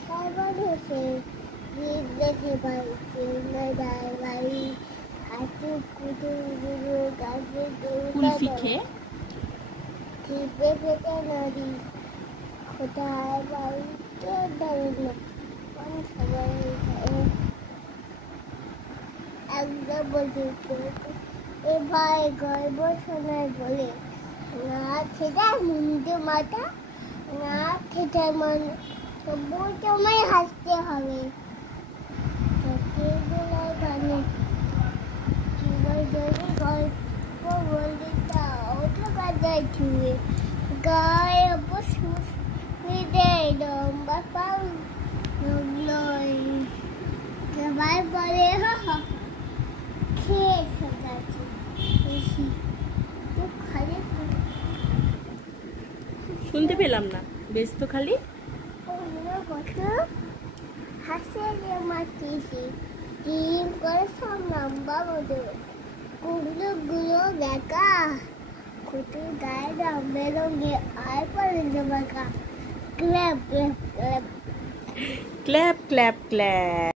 cyber হচ্ছে গীত দেখে বাড়িতে মেয়েদার বাড়ি হাতে কুটুরগুলো গাছে কুলফি খেয়ে টিপে পেটে নদী কোথায় বাড়িতে দাঁড়ানো সবাই একদম বলতে এবার গর্ব শোনায় বলে না খেতে মুন্ডে মাথা না খেতে মানে তবু তোমায় হাসতে হবে গানে জীবন যদি গল্প বলি তা ওঠো কাজায় ছুঁয়ে গায়ে অবশ্য দেয় লম্বা পাও নয় সবাই বলে হা খেয়ে সাজাচ্ছি বেশি খালি শুনতে পেলাম না বেশ তো খালি অন্য কত হাসে যে মাটিছি ডিম করে সব লম্বা বদল কুগুলো দেখা কুটু গায়ে রঙে রঙে আর পরে জমাকা clap clap clap clap clap clap